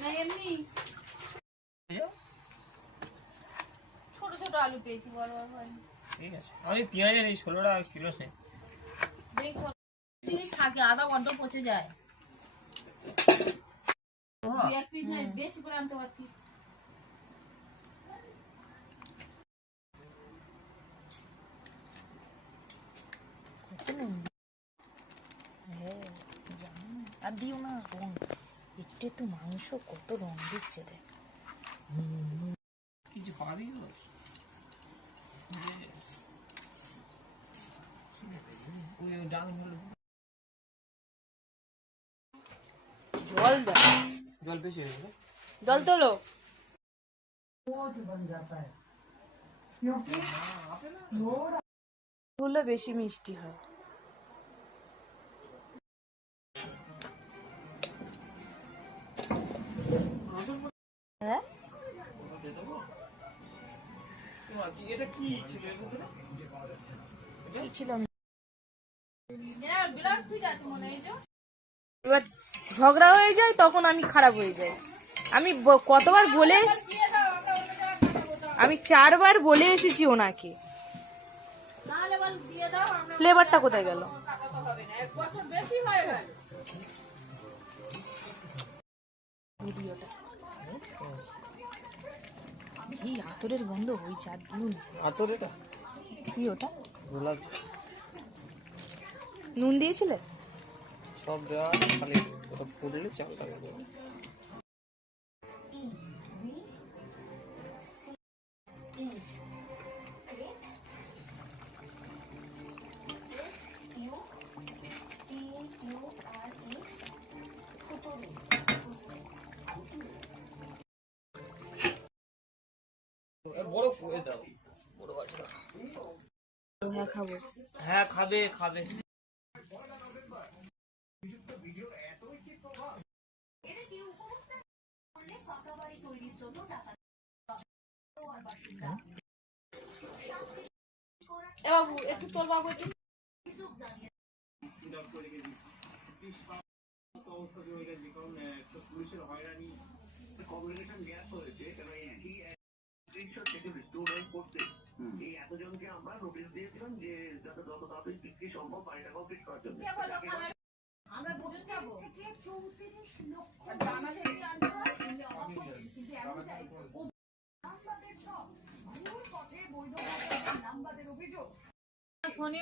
না এমনি ছোট ছোট আলু পেয়েছি, বড় বড় হয়নি। ঠিক আছে, আমি পেঁয়াজের এই 16 টাকা কিলো নেই। জিনিস থাকে, আদা বড্ড পচে যায়। দুই এক পিস না বেশি করে আনতে পারতিস। আর দিও না রং, একটু একটু মাংস কত রং দিচ্ছে দেখ। কিছু পাবি জল দাও, জল বেশি হয়ে গেল। জল তোলো। গুলো বেশি মিষ্টি হয়। হ্যাঁ এটা কি ছিল? ছিলাম। এবার এবার ঝগড়া হয়ে যায়, তখন আমি খারাপ হয়ে যাই। আমি কতবার বলে, আমি 4 বার বলে এসেছি ওনাকে। ফ্লেভারটা কোথায় গেল? ভিডিওটা এই আতরের গন্ধ ওই চার দিন। আতর এটা কি ওটা? গোলাপ নুন দিয়েছিলে? সব দেওয়া, খালি ওটা ফুটলে চালটা দেবো। বড় করে দাও, বড় বাটিটা। হ্যাঁ খাবো। হ্যাঁ খাবে খাবে। বাবু একটু তোর বাবু আমরা দুজন যাবো। শনি